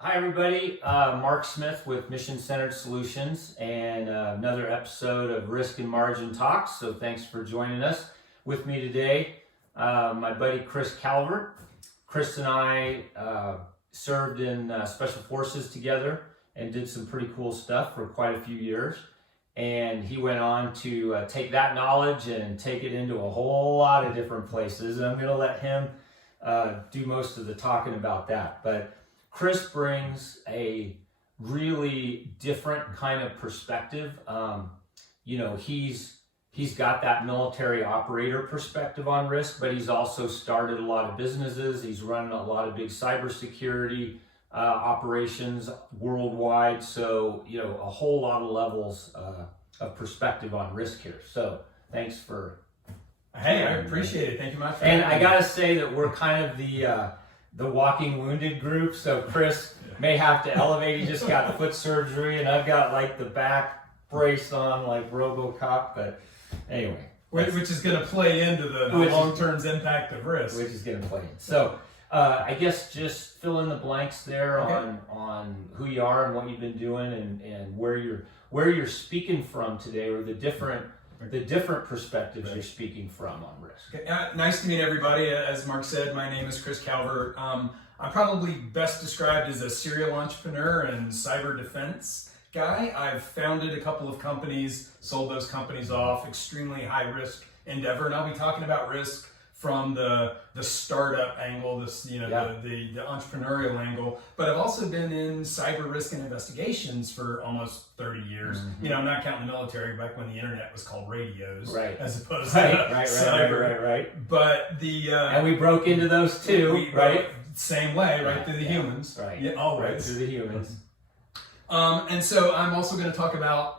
Hi everybody, Mark Smith with Mission Centered Solutions and another episode of Risk and Margin Talks. So thanks for joining us. With me today, my buddy Chris Calvert. Chris and I served in Special Forces together and did some pretty cool stuff for quite a few years. And he went on to take that knowledge and take it into a whole lot of different places. And I'm going to let him do most of the talking about that. But Chris brings a really different kind of perspective. He's got that military operator perspective on risk, but he's also started a lot of businesses. He's run a lot of big cybersecurity operations worldwide. So, a whole lot of levels of perspective on risk here. So thanks for... Hey, I appreciate it. Thank you much. And I gotta say that we're kind of the walking wounded group. So Chris may have to elevate. He just got foot surgery, and I've got like the back brace on, like RoboCop. But anyway, which is going to play into the long-term impact of risk. Which is going to play in. So I guess just fill in the blanks there on who you are and what you've been doing, and where you're speaking from today, or the different perspectives you're speaking from on risk. Okay. Nice to meet everybody. As Mark said, my name is Chris Calvert. I'm probably best described as a serial entrepreneur and cyber defense guy. I've founded a couple of companies, sold those companies off, extremely high risk endeavor, and I'll be talking about risk from the startup angle, the entrepreneurial angle, but I've also been in cyber risk and investigations for almost 30 years. Mm-hmm. I'm not counting the military, back when the internet was called radios, as opposed to cyber. Right. But and we broke into those too, right? Same way, right through the humans. Right. Yeah, always. Right through the humans. And so I'm also going to talk about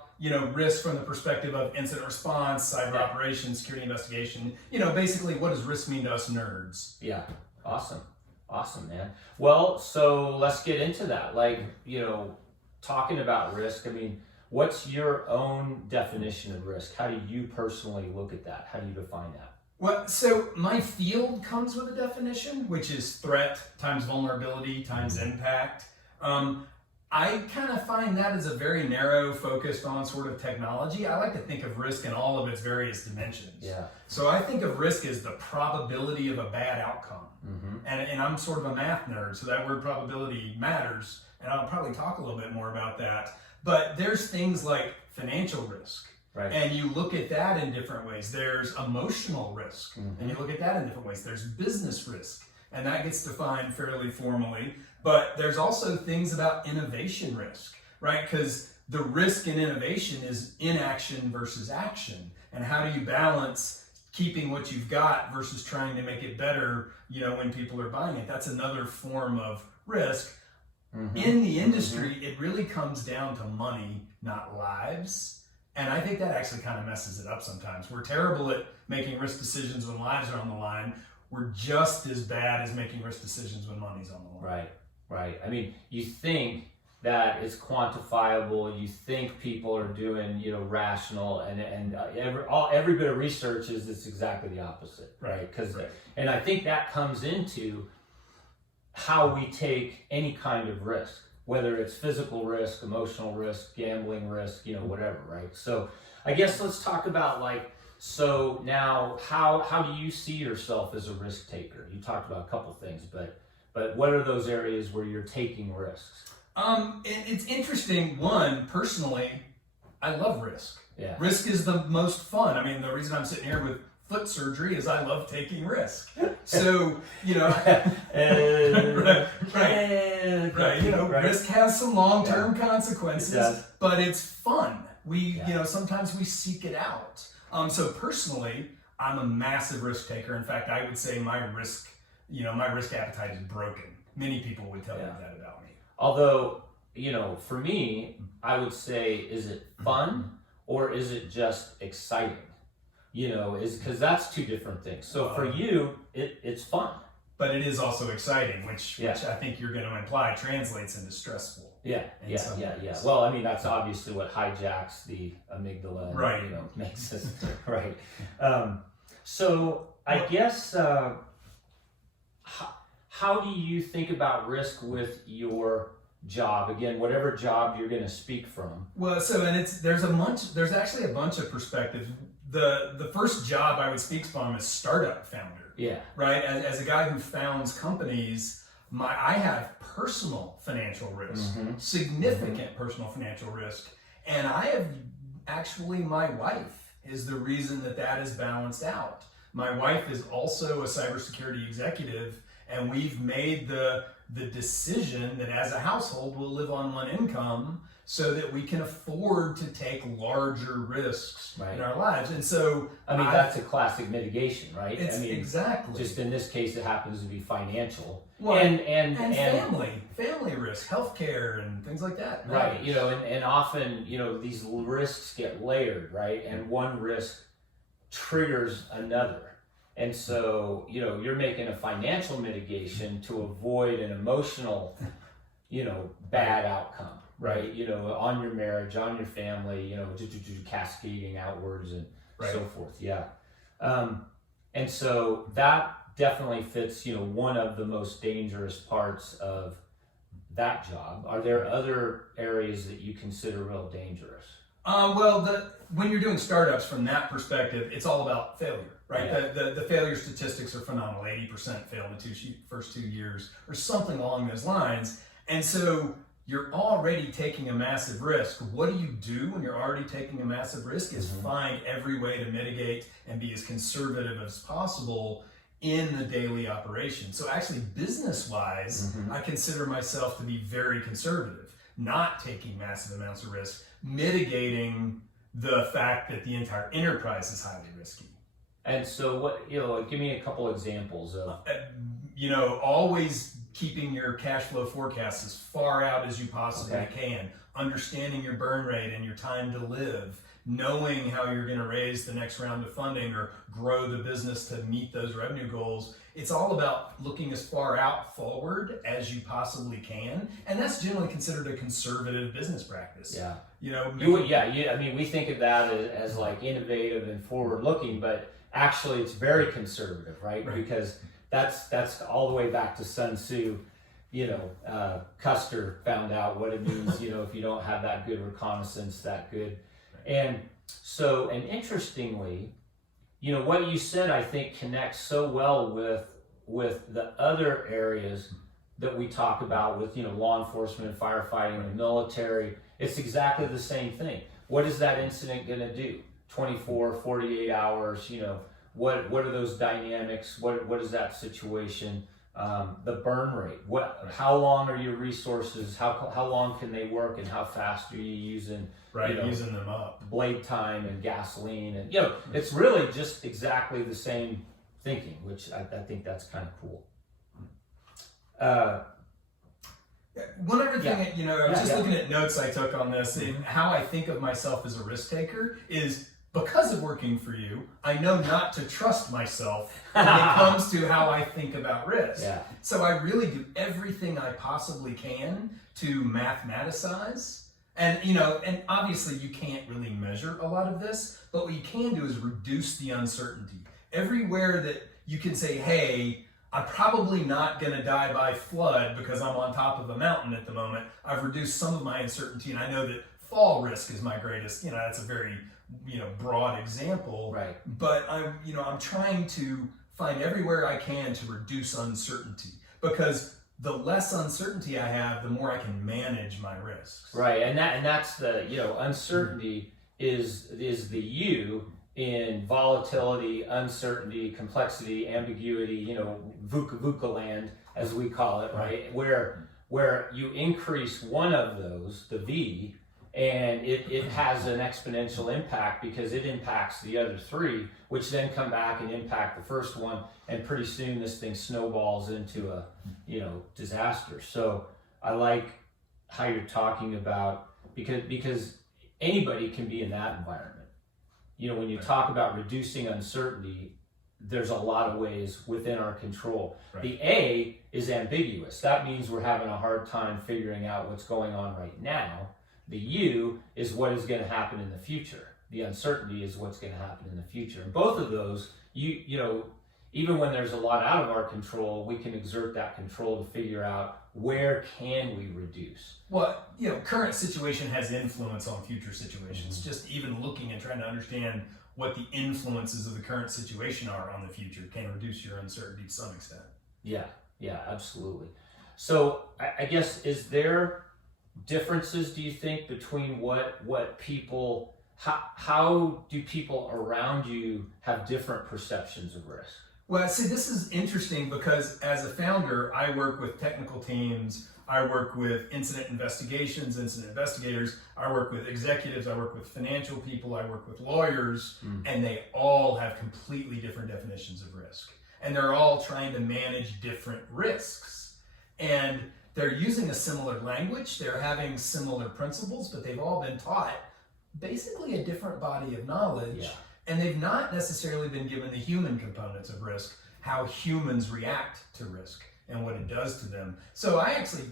risk from the perspective of incident response, cyber operations, security investigation. Basically, what does risk mean to us nerds? Yeah, awesome, man. Well, so let's get into that. Talking about risk. I mean, what's your own definition of risk? How do you personally look at that? How do you define that? Well, so my field comes with a definition, which is threat times vulnerability times impact. I kind of find that as a very narrow, focused on sort of technology. I like to think of risk in all of its various dimensions. Yeah. So I think of risk as the probability of a bad outcome. Mm-hmm. And I'm sort of a math nerd, so that word probability matters. And I'll probably talk a little bit more about that. But there's things like financial risk. Right. And you look at that in different ways. There's emotional risk, and you look at that in different ways. There's business risk, and that gets defined fairly formally. But there's also things about innovation risk, right? Because the risk in innovation is inaction versus action. And how do you balance keeping what you've got versus trying to make it better, when people are buying it? That's another form of risk. Mm-hmm. In the industry, it really comes down to money, not lives. And I think that actually kind of messes it up sometimes. We're terrible at making risk decisions when lives are on the line. We're just as bad as making risk decisions when money's on the line. Right. I mean, you think that it's quantifiable. You think people are doing, rational, and every bit of research is it's exactly the opposite, right? And I think that comes into how we take any kind of risk, whether it's physical risk, emotional risk, gambling risk, whatever, right? So I guess let's talk about so now how do you see yourself as a risk taker? You talked about a couple things, but what are those areas where you're taking risks? It's interesting. One, personally, I love risk. Yeah. Risk is the most fun. I mean, the reason I'm sitting here with foot surgery is I love taking risk. So, risk has some long-term consequences, but it's fun. Sometimes we seek it out. So personally, I'm a massive risk taker. In fact, I would say my risk appetite is broken. Many people would tell you that about me. Although, for me, I would say, is it fun or is it just exciting? Because that's two different things. So for you, it's fun. But it is also exciting, which I think you're going to imply translates into stressful. Yeah. Well, I mean, that's obviously what hijacks the amygdala, and, makes us, right. So I guess, how do you think about risk with your job, again, whatever job you're going to speak from. Well, so and there's actually a bunch of perspectives. The first job I would speak from is startup founder. Yeah. Right. As a guy who founds companies, I have personal financial risk, significant personal financial risk, and I have actually my wife is the reason that is balanced out. My wife is also a cybersecurity executive, and we've made the decision that as a household we'll live on one income so that we can afford to take larger risks in our lives. And so that's a classic mitigation, right? Exactly. Just in this case, it happens to be financial. Well, and family risk, healthcare, and things like that. Right. And often, these risks get layered, right? And one risk triggers another. And so, you're making a financial mitigation to avoid an emotional, bad outcome, right? On your marriage, on your family, cascading outwards and so forth. Yeah. And so that definitely fits, one of the most dangerous parts of that job. Are there other areas that you consider real dangerous? When you're doing startups from that perspective, it's all about failure, right? Yeah. The failure statistics are phenomenal. 80% fail in the first 2 years or something along those lines. And so you're already taking a massive risk. What do you do when you're already taking a massive risk is find every way to mitigate and be as conservative as possible in the daily operation. So actually business-wise, I consider myself to be very conservative, not taking massive amounts of risk, mitigating the fact that the entire enterprise is highly risky. And so what, give me a couple examples of... always keeping your cash flow forecast as far out as you possibly can, understanding your burn rate and your time to live, knowing how you're going to raise the next round of funding or grow the business to meet those revenue goals. It's all about looking as far out forward as you possibly can, and that's generally considered a conservative business practice. Yeah. We think of that as like innovative and forward-looking, but actually it's very conservative, right? Because that's all the way back to Sun Tzu. Custer found out what it means, if you don't have that good reconnaissance, that good. And so, and interestingly, what you said, I think, connects so well with the other areas that we talk about with, law enforcement, firefighting, the military. It's exactly the same thing. What is that incident going to do? 24, 48 hours, what are those dynamics? What is that situation? The burn rate. How long are your resources? How long can they work, and how fast are you using? Using them up. Blade time and gasoline, and it's really just exactly the same thinking, which I think that's kind of cool. One other thing, I was just looking at notes I took on this, and how I think of myself as a risk taker is because of working for you, I know not to trust myself when it comes to how I think about risk. Yeah. So I really do everything I possibly can to mathematicize. And, and obviously you can't really measure a lot of this, but what you can do is reduce the uncertainty. Everywhere that you can say, hey, I'm probably not going to die by flood because I'm on top of a mountain at the moment. I've reduced some of my uncertainty, and I know that fall risk is my greatest, that's a very, broad example. Right. But I'm trying to find everywhere I can to reduce uncertainty, because the less uncertainty I have, the more I can manage my risks. Right, and that's the uncertainty is the U in volatility, uncertainty, complexity, ambiguity. VUCA land, as we call it, right? Where you increase one of those, the V, and it has an exponential impact because it impacts the other three, which then come back and impact the first one, and pretty soon this thing snowballs into a disaster. So I like how you're talking about, because anybody can be in that environment. When you talk about reducing uncertainty, there's a lot of ways within our control. Right. The A is ambiguous. That means we're having a hard time figuring out what's going on right now. The U is what is going to happen in the future. The uncertainty is what's going to happen in the future. And both of those, even when there's a lot out of our control, we can exert that control to figure out where can we reduce. Well, current situation has influence on future situations. Just even looking and trying to understand what the influences of the current situation are on the future can reduce your uncertainty to some extent. Yeah, absolutely. So I guess, is there differences, do you think, between what people, how do people around you have different perceptions of risk? Well, see, this is interesting because as a founder, I work with technical teams, I work with incident investigations, incident investigators, I work with executives, I work with financial people, I work with lawyers, and they all have completely different definitions of risk. And they're all trying to manage different risks. And they're using a similar language, they're having similar principles, but they've all been taught basically a different body of knowledge. Yeah. And they've not necessarily been given the human components of risk, how humans react to risk and what it does to them. So I actually,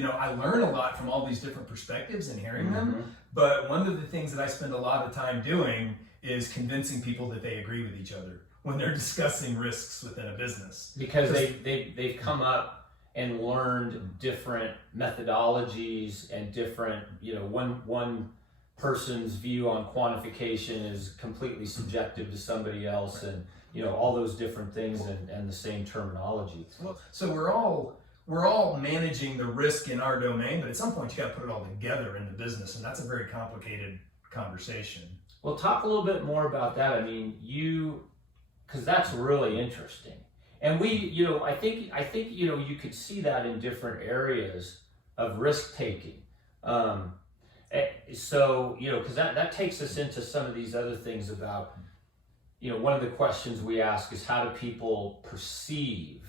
I learn a lot from all these different perspectives and hearing them. But one of the things that I spend a lot of time doing is convincing people that they agree with each other when they're discussing risks within a business. Because they've come up and learned different methodologies and different, one person's view on quantification is completely subjective to somebody else, and all those different things and the same terminology. So we're all managing the risk in our domain, but at some point you got to put it all together in the business, and that's a very complicated conversation. Well, talk a little bit more about that. I mean, because that's really interesting, and I think you could see that in different areas of risk taking. So, because that takes us into some of these other things about, one of the questions we ask is, how do people perceive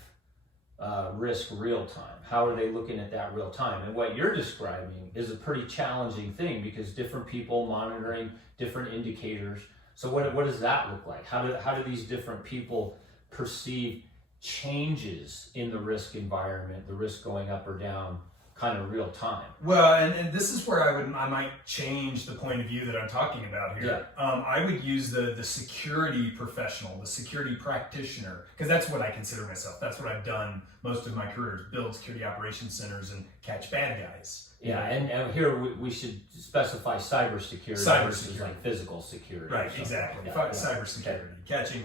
risk real time? How are they looking at that real time? And what you're describing is a pretty challenging thing, because different people monitoring different indicators. So what does that look like? How do these different people perceive changes in the risk environment, the risk going up or down, kind of real time? Well, and this is where I might change the point of view that I'm talking about here. Yeah. I would use the security professional, the security practitioner, because that's what I consider myself. That's what I've done most of my career, is build security operations centers and catch bad guys. Yeah, and here we should specify cybersecurity versus like physical security. Right, exactly. Yeah, Cybersecurity, catching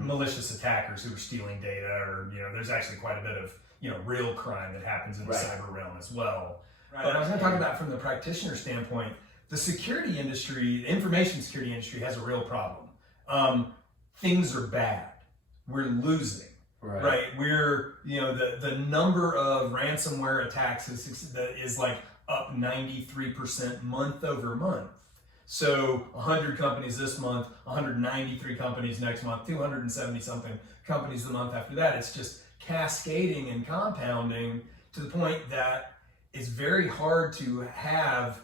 malicious attackers who are stealing data, or there's actually quite a bit of real crime that happens in the cyber realm as well. Right. But I was going to talk about from the practitioner standpoint, the security industry, the information security industry, has a real problem. Things are bad. We're losing. Right. We're, the number of ransomware attacks is like up 93% month over month. So 100 companies this month, 193 companies next month, 270 something companies the month after that. It's just cascading and compounding to the point that it's very hard to have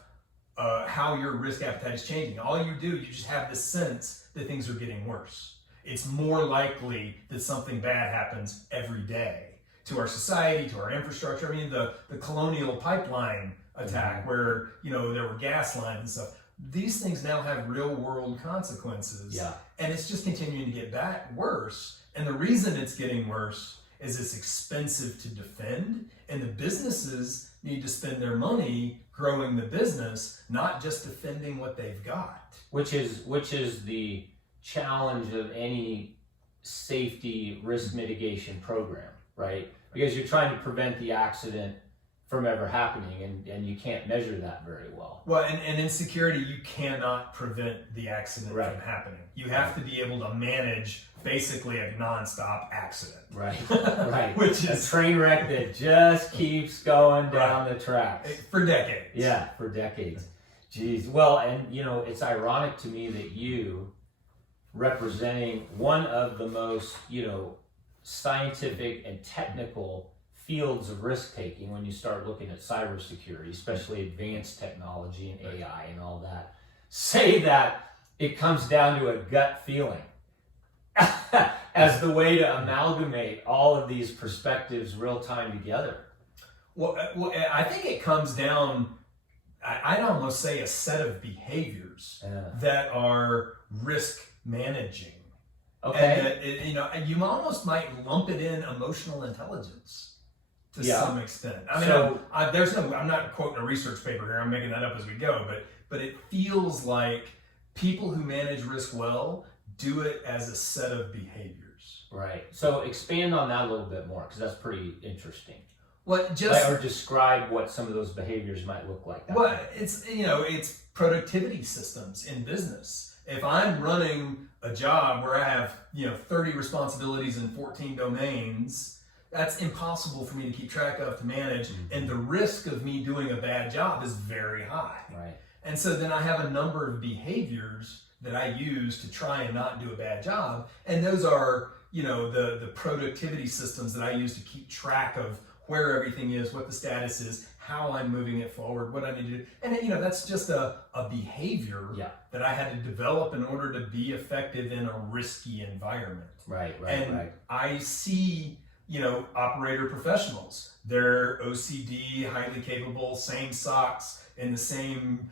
how your risk appetite is changing. All you just have this sense that things are getting worse. It's more likely that something bad happens every day to our society, to our infrastructure. I mean, the colonial pipeline attack where, there were gas lines and stuff. These things now have real world consequences. Yeah. And it's just continuing to get worse. And the reason it's getting worse is it's expensive to defend, and the businesses need to spend their money growing the business, not just defending what they've got. Which is the challenge of any safety risk mitigation program, right? Because you're trying to prevent the accident from ever happening, and you can't measure that very well. Well, and in security, you cannot prevent the accident from happening. You have to be able to manage basically a nonstop accident. Right, right. Which is a train wreck that just keeps going down the tracks. For decades. Yeah, for decades. Jeez. Well, and it's ironic to me that you, representing one of the most, scientific and technical fields of risk taking, when you start looking at cybersecurity, especially advanced technology and AI and all that, say that it comes down to a gut feeling as the way to amalgamate all of these perspectives real time together. Well, I think it comes down, I'd almost say, a set of behaviors that are risk managing. Okay. And you almost might lump it in emotional intelligence to some extent. I mean, So- I'm not quoting a research paper here. I'm making that up as we go, but it feels like people who manage risk well do it as a set of behaviors. Right. So expand on that a little bit more, because that's pretty interesting. What Or describe what some of those behaviors might look like. Well, it's productivity systems in business. If I'm running a job where I have 30 responsibilities in 14 domains, that's impossible for me to keep track of, to manage, and the risk of me doing a bad job is very high. Right. And so then I have a number of behaviors that I use to try and not do a bad job, and those are the productivity systems that I use to keep track of where everything is, what the status is, how I'm moving it forward, what I need to do. And that's just a behavior that I had to develop in order to be effective in a risky environment. Right. I see, operator professionals, they're OCD, highly capable, same socks in the same,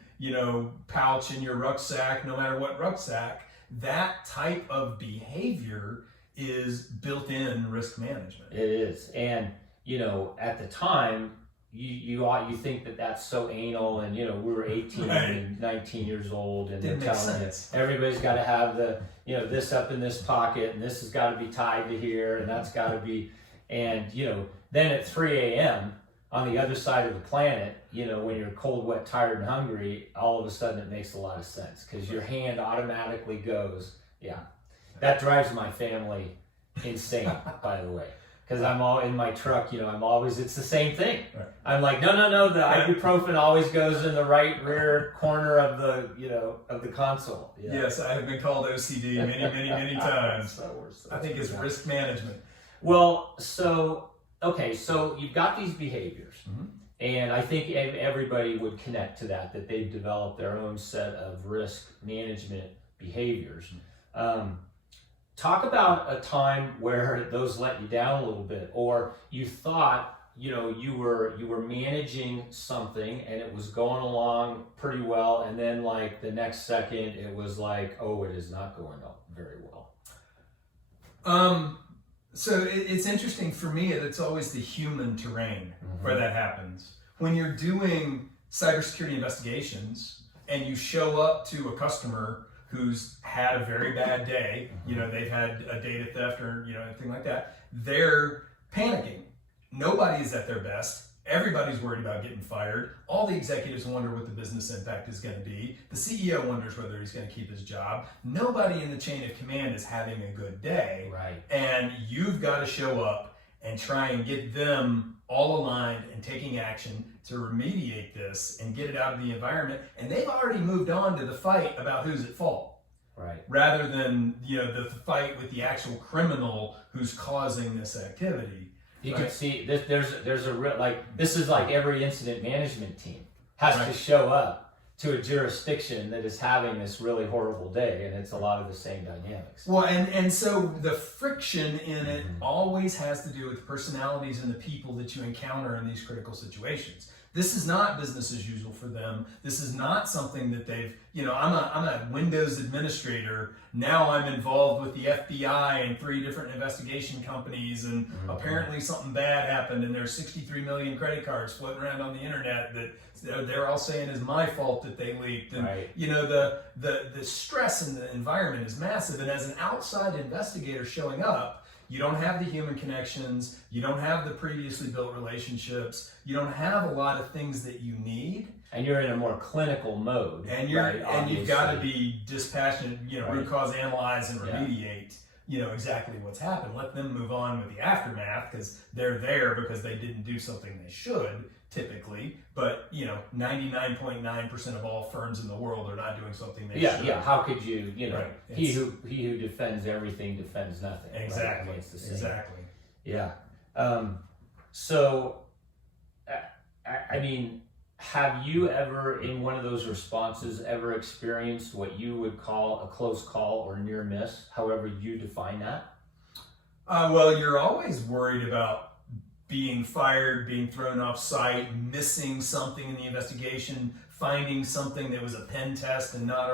pouch in your rucksack, no matter what rucksack. That type of behavior is built-in risk management. It is. And at the time, you think that that's so anal, and we were 18 and 19 years old, and they're telling us everybody's got to have the this up in this pocket, and this has got to be tied to here, and that's got to be, and then at 3 a.m. on the other side of the planet, when you're cold, wet, tired, and hungry, all of a sudden it makes a lot of sense, because your hand automatically goes. That drives my family insane, by the way. Because I'm all in my truck, it's the same thing. Right. I'm like, no, the ibuprofen always goes in the right rear corner of the console. Yes, I have been called OCD many times. I think it's risk management. Well, so you've got these behaviors, and I think everybody would connect to that they've developed their own set of risk management behaviors. Talk about a time where those let you down a little bit, or you thought you were managing something and it was going along pretty well, and then like the next second it was like, oh, it is not going very well. So it's interesting for me. It's always the human terrain where that happens. When you're doing cybersecurity investigations and you show up to a customer who's had a very bad day, they've had a data theft or, anything like that, they're panicking. Nobody's at their best. Everybody's worried about getting fired. All the executives wonder what the business impact is going to be. The CEO wonders whether he's going to keep his job. Nobody in the chain of command is having a good day. Right. And you've got to show up and try and get them all aligned and taking action to remediate this and get it out of the environment. And they've already moved on to the fight about who's at fault. Right. Rather than, the fight with the actual criminal who's causing this activity. You can see there's a real, this is like every incident management team has to show up to a jurisdiction that is having this really horrible day, and it's a lot of the same dynamics. Well, and so the friction in it always has to do with the personalities and the people that you encounter in these critical situations. This is not business as usual for them. This is not something that they've, I'm a Windows administrator. Now I'm involved with the FBI and 3 different investigation companies, and apparently something bad happened, and there's 63 million credit cards floating around on the internet that they're all saying is my fault that they leaked. And the stress in the environment is massive. And as an outside investigator showing up, you don't have the human connections, you don't have the previously built relationships, you don't have a lot of things that you need. And you're in a more clinical mode. And you've got to be dispassionate, root cause analyze and remediate, exactly what's happened. Let them move on with the aftermath, because they're there because they didn't do something they should, typically. But 99.9% of all firms in the world are not doing something they should. Yeah. How could you? He who defends everything defends nothing. Exactly. Right? It's the same. Exactly. Yeah. So, I mean, have you ever, in one of those responses, ever experienced what you would call a close call or near miss, however you define that? Well, you're always worried about being fired, being thrown off site, missing something in the investigation, finding something that was a pen test and not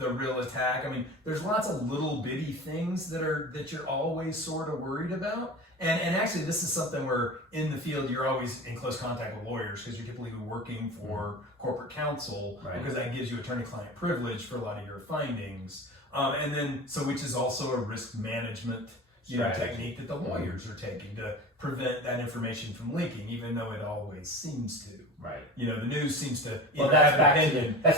the real attack. I mean, there's lots of little bitty things that you're always sort of worried about. And actually, this is something where in the field you're always in close contact with lawyers because you're typically working for corporate counsel, Right. because that gives you attorney-client privilege for a lot of your findings. And then, so which is also a risk management technique that the lawyers are taking to prevent that information from leaking, even though it always seems to. Right. The news seems to. Well, that's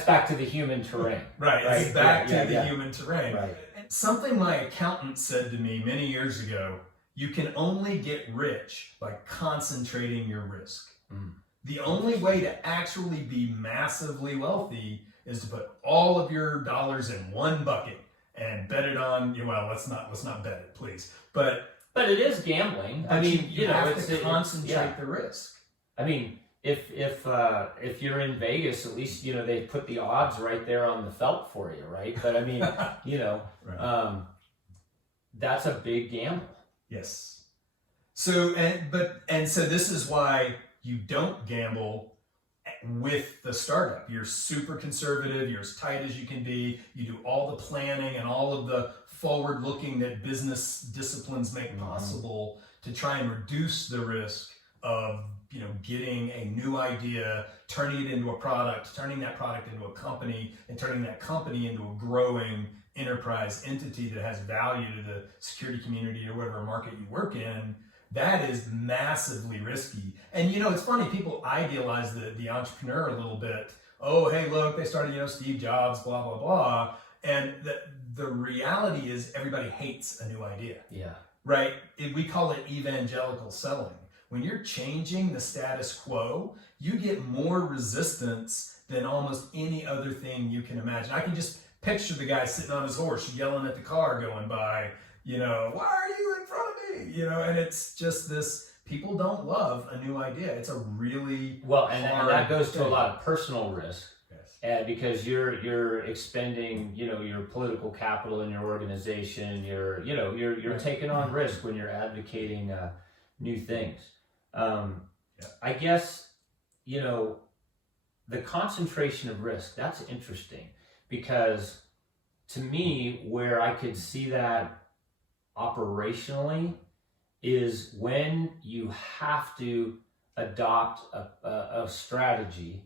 back to the human terrain. Right. Right. It's back Yeah, to the yeah. human terrain. Right. Something my accountant said to me many years ago: you can only get rich by concentrating your risk. The only way to actually be massively wealthy is to put all of your dollars in one bucket and bet it on. Well, let's not bet it, please. But it is gambling. I mean, you have it's to concentrate the risk. I mean, if you're in Vegas, at least they put the odds right there on the felt for you, right? But I mean, Right. That's a big gamble. Yes. So so this is why you don't gamble with the startup. You're super conservative. You're as tight as you can be. You do all the planning and all of the forward looking that business disciplines make possible to try and reduce the risk of getting a new idea, turning it into a product, turning that product into a company, and turning that company into a growing enterprise entity that has value to the security community or whatever market you work in. That is massively risky. And it's funny, people idealize the entrepreneur a little bit. Oh, hey, look, they started, Steve Jobs, blah, blah, blah. And the reality is everybody hates a new idea. Yeah. Right? We call it evangelical selling. When you're changing the status quo, you get more resistance than almost any other thing you can imagine. I can just picture the guy sitting on his horse yelling at the car going by, why are you in front of me? And it's just this, people don't love a new idea. It's a really and that goes to a lot of personal risk. Yes. Because you're expending, your political capital in your organization. You're Right. taking on risk when you're advocating new things. I guess the concentration of risk, that's interesting, because to me, where I could see that operationally is when you have to adopt a strategy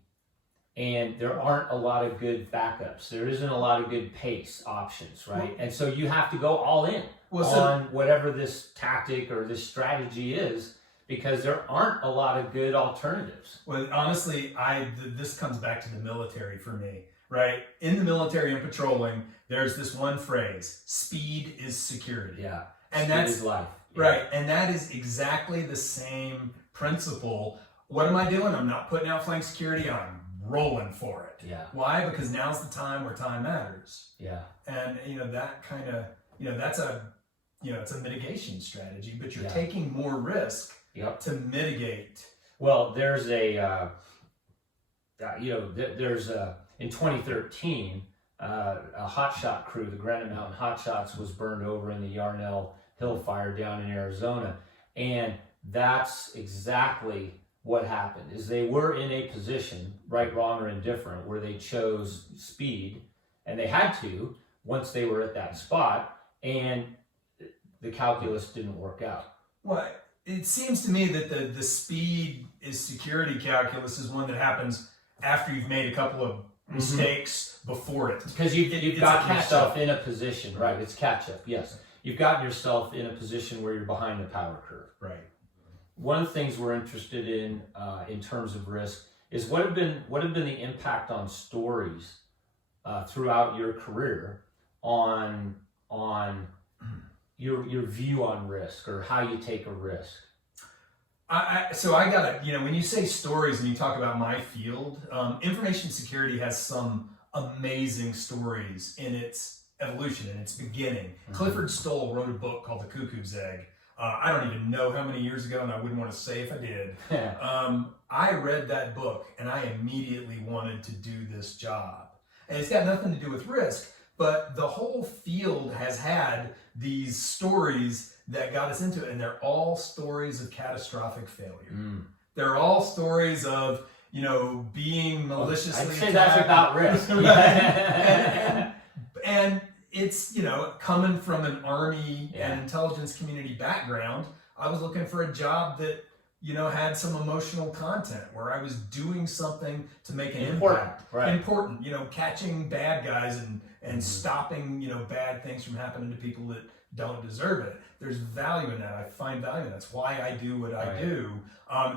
and there aren't a lot of good backups. There isn't a lot of good pace options, right? And so you have to go all in on whatever this tactic or this strategy is, because there aren't a lot of good alternatives. Well, honestly, this comes back to the military for me, right? In the military and patrolling, there's this one phrase: speed is security. Yeah, and speed that's is life. Yeah. Right, and that is exactly the same principle. What am I doing? I'm not putting out flank security. I'm rolling for it. Yeah. Why? Because now's the time where time matters. Yeah. And that kind of that's it's a mitigation strategy, but you're taking more risk. Yep. To mitigate. Well, there's in 2013, a hotshot crew, the Granite Mountain Hotshots, was burned over in the Yarnell Hill fire down in Arizona. And that's exactly what happened, is they were in a position, right, wrong, or indifferent, where they chose speed, and they had to once they were at that spot, and the calculus didn't work out. Well, it seems to me that the speed is security calculus is one that happens after you've made a couple of mistakes before it. Because you've gotten yourself in a position, right? It's catch up, yes. You've gotten yourself in a position where you're behind the power curve. Right. One of the things we're interested in terms of risk is what have been the impact on stories throughout your career on your view on risk, or how you take a risk. So I gotta, when you say stories and you talk about my field, information security has some amazing stories in its evolution, in its beginning. Clifford Stoll wrote a book called The Cuckoo's Egg. I don't even know how many years ago, and I wouldn't want to say if I did. I read that book and I immediately wanted to do this job. And it's got nothing to do with risk, but the whole field has had these stories that got us into it, and they're all stories of catastrophic failure. They're all stories of, being maliciously I'd say that's about risk. and it's, coming from an Army Yeah. and intelligence community background, I was looking for a job that, had some emotional content where I was doing something to make an impact. Right. Important, catching bad guys and stopping, bad things from happening to people that don't deserve it. There's value in that. I find value in that. That's why I do what I do.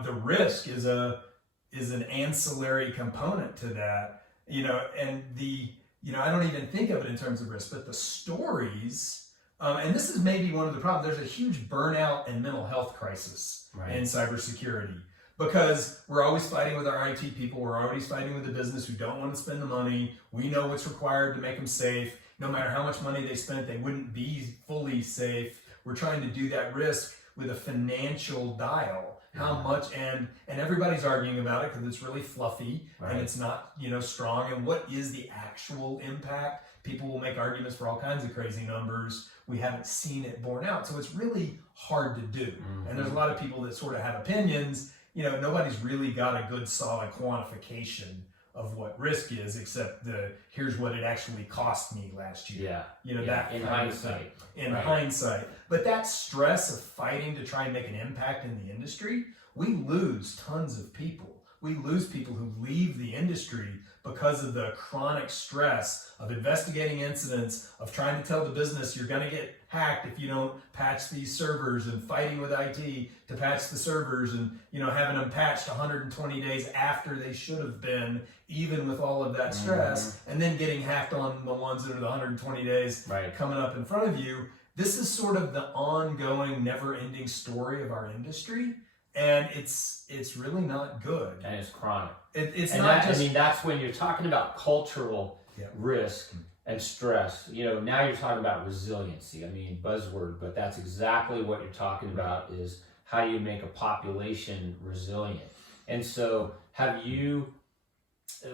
The risk is an ancillary component to that, and I don't even think of it in terms of risk, but the stories, and this is maybe one of the problems. There's a huge burnout and mental health crisis in cybersecurity because we're always fighting with our IT people. We're always fighting with the business who don't want to spend the money. We know what's required to make them safe. No matter how much money they spent, they wouldn't be fully safe. We're trying to do that risk with a financial dial. How much, and everybody's arguing about it because it's really fluffy and it's not, strong. And what is the actual impact? People will make arguments for all kinds of crazy numbers. We haven't seen it borne out. So it's really hard to do. And there's a lot of people that sort of have opinions. Nobody's really got a good solid quantification of what risk is, except here's what it actually cost me last year. That in hindsight. Hindsight. But that stress of fighting to try and make an impact in the industry, we lose tons of people. We lose people who leave the industry because of the chronic stress of investigating incidents, of trying to tell the business you're going to get hacked if you don't patch these servers, and fighting with IT to patch the servers, and having them patched 120 days after they should have been, even with all of that stress, and then getting hacked on the ones that are the 120 days coming up in front of you. This is sort of the ongoing, never-ending story of our industry. And it's really not good. And it's chronic. It's and not that, just... I mean, that's when you're talking about cultural risk and stress. Now you're talking about resiliency. I mean, buzzword, but that's exactly what you're talking about, is how you make a population resilient. And so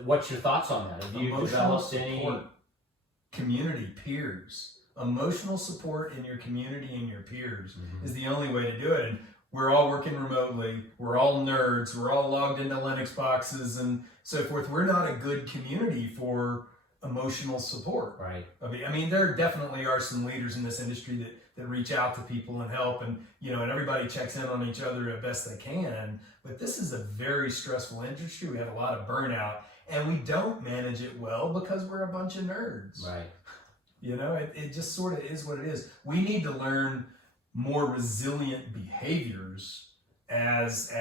what's your thoughts on that? Have you developed any... Community, peers. Emotional support in your community and your peers is the only way to do it. And we're all working remotely. We're all nerds. We're all logged into Linux boxes and so forth. We're not a good community for emotional support. Right. I mean, there definitely are some leaders in this industry that reach out to people and help, and and everybody checks in on each other as best they can. But this is a very stressful industry. We have a lot of burnout, and we don't manage it well because we're a bunch of nerds. Right. It just sort of is what it is. We need to learn more resilient behaviors as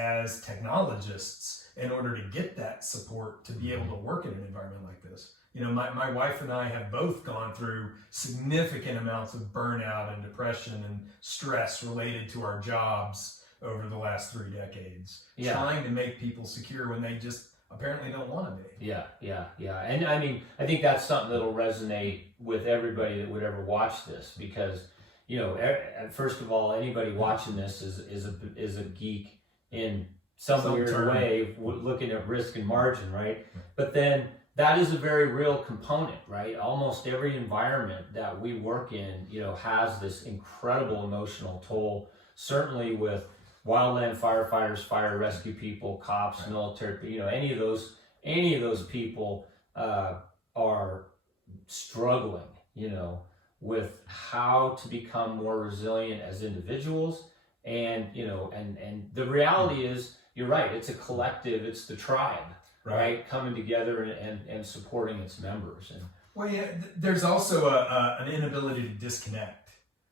technologists in order to get that support to be able to work in an environment like this. My wife and I have both gone through significant amounts of burnout and depression and stress related to our jobs over the last 3 decades, trying to make people secure when they just apparently don't want to be. Yeah. And I mean, I think that's something that'll resonate with everybody that would ever watch this, because first of all, anybody watching this is a geek in some weird way, looking at risk and margin, right? But then that is a very real component, right? Almost every environment that we work in, has this incredible emotional toll. Certainly with wildland firefighters, fire rescue people, cops, military, any of those people are struggling, with how to become more resilient as individuals. And the reality is, you're right, it's a collective, it's the tribe, right? Coming together and supporting its members. And there's also an inability to disconnect,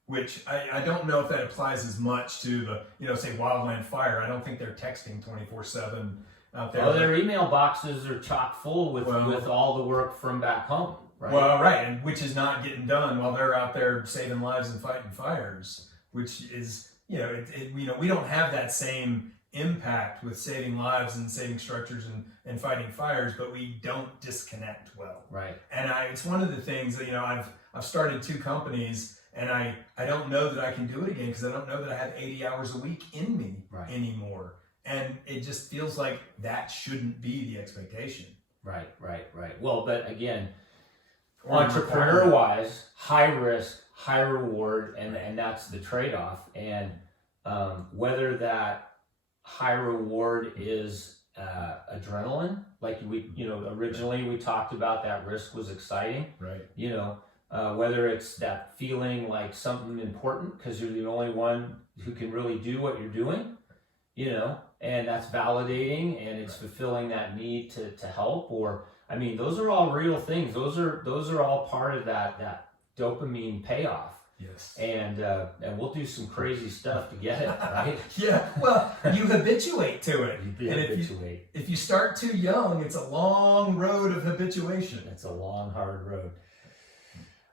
which I don't know if that applies as much to the, say wildland fire. I don't think they're texting 24/7 out there. Well, their email boxes are chock full with all the work from back home. Right. Well, and which is not getting done while they're out there saving lives and fighting fires, which is, we don't have that same impact with saving lives and saving structures and fighting fires, but we don't disconnect well. Right. And it's one of the things that, I've started 2 companies, and I don't know that I can do it again because I don't know that I have 80 hours a week in me anymore. And it just feels like that shouldn't be the expectation. Right. Well, but again, entrepreneur-wise, high risk, high reward, and that's the trade-off. And whether that high reward is adrenaline, like originally we talked about, that risk was exciting, right? whether it's that feeling like something important because you're the only one who can really do what you're doing, and that's validating and it's fulfilling that need to help. Or, I mean, those are all real things. Those are all part of that dopamine payoff. Yes. And we'll do some crazy stuff to get it, right? Yeah. Well, you habituate to it. You And habituate. if you start too young, it's a long road of habituation. It's a long, hard road.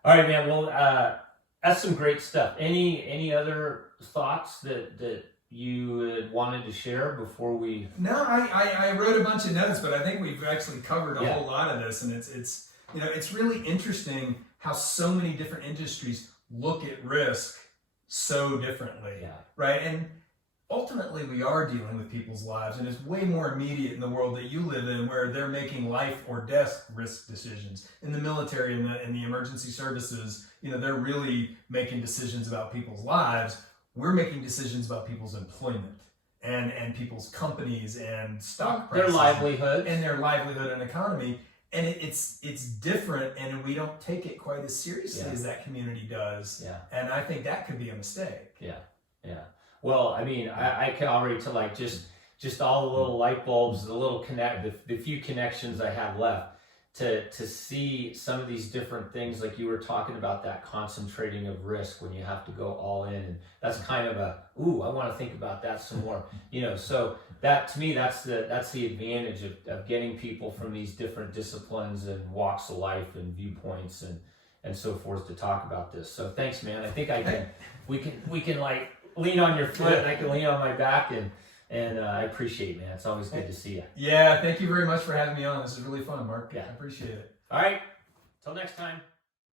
All right, man. Well, that's some great stuff. Any other thoughts that you wanted to share before we? No, I wrote a bunch of notes, but I think we've actually covered a Yeah. whole lot of this, and it's really interesting how so many different industries look at risk so differently, Yeah. right? And ultimately, we are dealing with people's lives, and it's way more immediate in the world that you live in, where they're making life or death risk decisions. In the military and the emergency services, they're really making decisions about people's lives. We're making decisions about people's employment and people's companies and stock prices, Their livelihood and their livelihood and economy. And it's different, and we don't take it quite as seriously Yeah. as that community does. Yeah. And I think that could be a mistake. Yeah. Well, I mean, I can already tell, like, just all the little light bulbs, the few connections I have left to see some of these different things, like you were talking about, that concentrating of risk when you have to go all in, and that's kind of I want to think about that some more, so that, to me, that's the advantage of getting people from these different disciplines and walks of life and viewpoints and so forth to talk about this. So thanks, man. I think we can like lean on your foot, and I can lean on my back, and I appreciate it, man. It's always good to see you. Yeah, thank you very much for having me on. This is really fun, Mark. Yeah. I appreciate it. All right. Till next time.